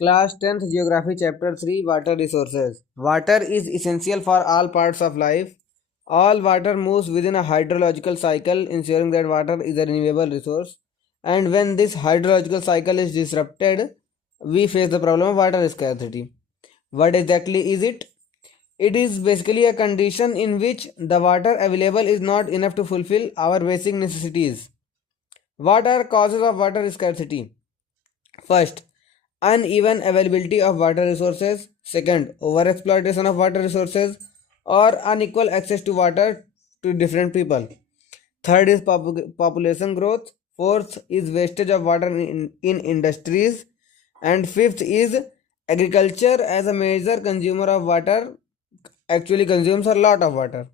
Class 10th Geography Chapter 3 Water Resources. Water is essential for all parts of life. All water moves within a hydrological cycle, ensuring that water is a renewable resource. And when this hydrological cycle is disrupted, we face the problem of water scarcity. What exactly is it? It is basically a condition in which the water available is not enough to fulfill our basic necessities. What are causes of water scarcity? First, uneven availability of water resources. Second, overexploitation of water resources or unequal access to water to different people. Third is population growth. Fourth is wastage of water in industries. And fifth is agriculture as a major consumer of water actually consumes a lot of water.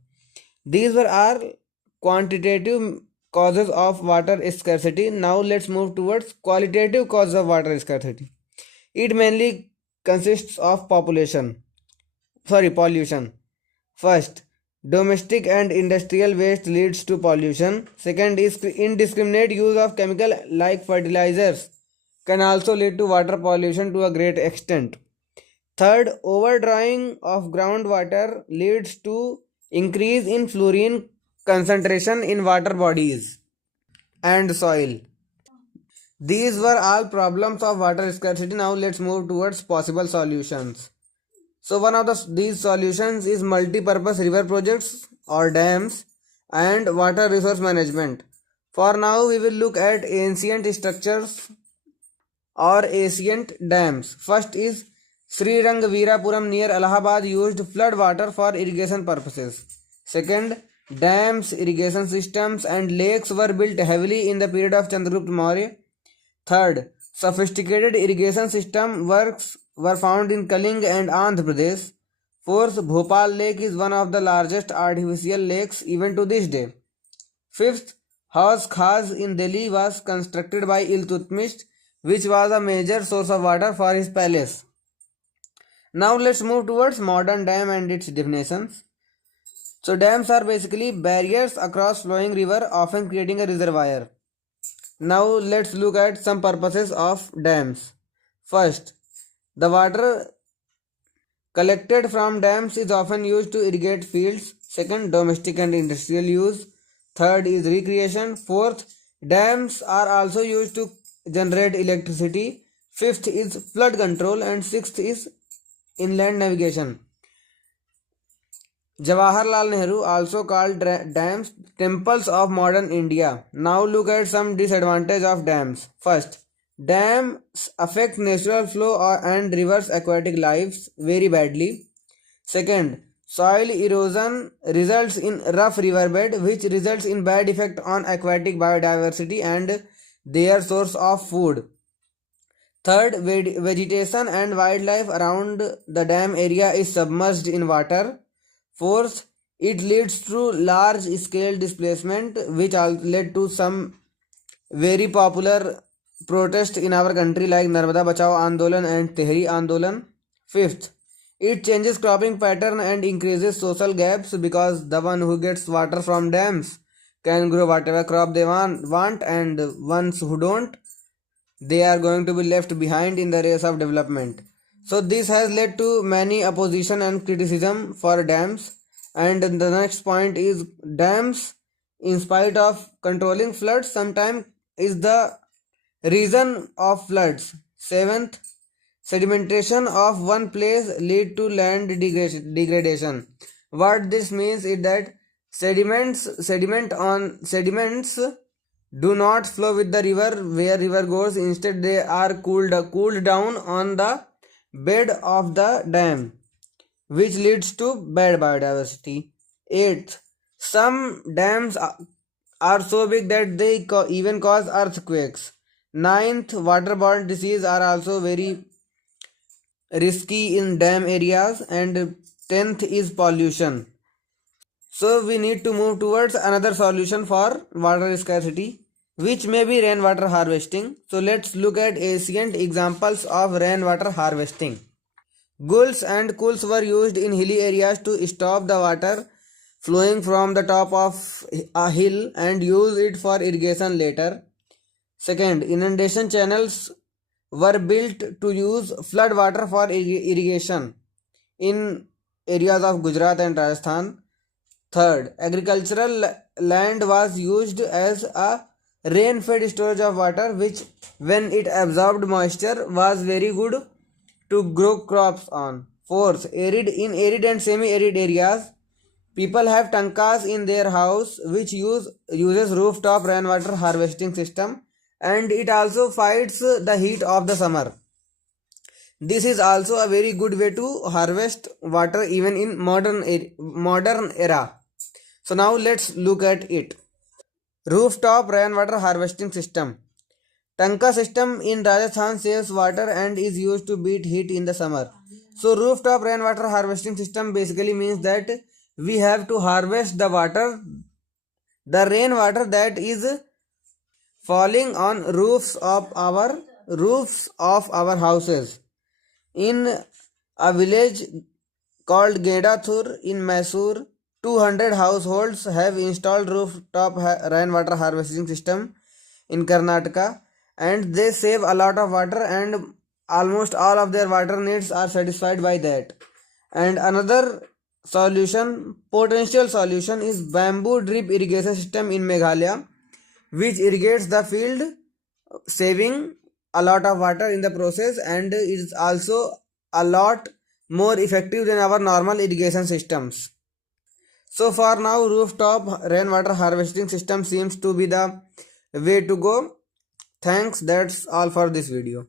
These were our quantitative causes of water scarcity. Now let's move towards qualitative causes of water scarcity. It mainly consists of pollution. First, domestic and industrial waste leads to pollution. Second is indiscriminate use of chemical like fertilizers can also lead to water pollution to a great extent. Third, overdrawing of groundwater leads to increase in fluorine concentration in water bodies and soil. These were all problems of water scarcity. Now let's move towards possible solutions. So one of these solutions is multi-purpose river projects or dams and water resource management. For now we will look at ancient structures or ancient dams. First is Srirangavirapuram near Allahabad used flood water for irrigation purposes. Second, dams, irrigation systems and lakes were built heavily in the period of Chandragupta Maurya. Third, sophisticated irrigation system works were found in Kaling and Andhra Pradesh. Fourth, Bhopal Lake is one of the largest artificial lakes even to this day. Fifth, Hauz Khas in Delhi was constructed by Iltutmish, which was a major source of water for his palace. Now let's move towards modern dam and its definitions. So dams are basically barriers across flowing river, often creating a reservoir. Now let's look at some purposes of dams. First, the water collected from dams is often used to irrigate fields. Second, domestic and industrial use. Third is recreation. Fourth, dams are also used to generate electricity. Fifth is flood control and sixth is inland navigation. Jawaharlal Nehru also called dams temples of modern India. Now look at some disadvantages of dams. First, dams affect natural flow and rivers aquatic lives very badly. Second, soil erosion results in rough riverbed which results in bad effect on aquatic biodiversity and their source of food. Third, vegetation and wildlife around the dam area is submerged in water. Fourth, it leads to large scale displacement which led to some very popular protests in our country like Narmada Bachao Andolan and Tehri Andolan. Fifth, it changes cropping pattern and increases social gaps because the one who gets water from dams can grow whatever crop they want and ones who don't, they are going to be left behind in the race of development. So this has led to many opposition and criticism for dams. And the next point is dams, in spite of controlling floods, sometimes is the reason of floods. Seventh, sedimentation of one place lead to land degradation. What this means is that sediments do not flow with the river where river goes. Instead they are cooled down on the bed of the dam, which leads to bad biodiversity. Eighth, some dams are so big that they even cause earthquakes. Ninth, waterborne diseases are also very risky in dam areas. And 10th is pollution. So we need to move towards another solution for water scarcity, which may be rainwater harvesting. So let's look at ancient examples of rainwater harvesting. Gulls and kulls were used in hilly areas to stop the water flowing from the top of a hill and use it for irrigation later. Second, inundation channels were built to use flood water for irrigation in areas of Gujarat and Rajasthan. Third, agricultural land was used as a rain-fed storage of water, which, when it absorbed moisture, was very good to grow crops on. Fourth, arid and semi-arid areas, people have tankas in their house which uses rooftop rainwater harvesting system, and it also fights the heat of the summer. This is also a very good way to harvest water even in modern era. So now let's look at it. Rooftop rainwater harvesting system. Tanka system in Rajasthan saves water and is used to beat heat in the summer. So rooftop rainwater harvesting system basically means that we have to harvest the rainwater that is falling on roofs of our houses. In a village called Gedathur in Mysore, 200 households have installed rooftop rainwater harvesting system in Karnataka, and they save a lot of water, and almost all of their water needs are satisfied by that. And another potential solution, is bamboo drip irrigation system in Meghalaya, which irrigates the field, saving a lot of water in the process, and is also a lot more effective than our normal irrigation systems. So for now, rooftop rainwater harvesting system seems to be the way to go. Thanks, that's all for this video.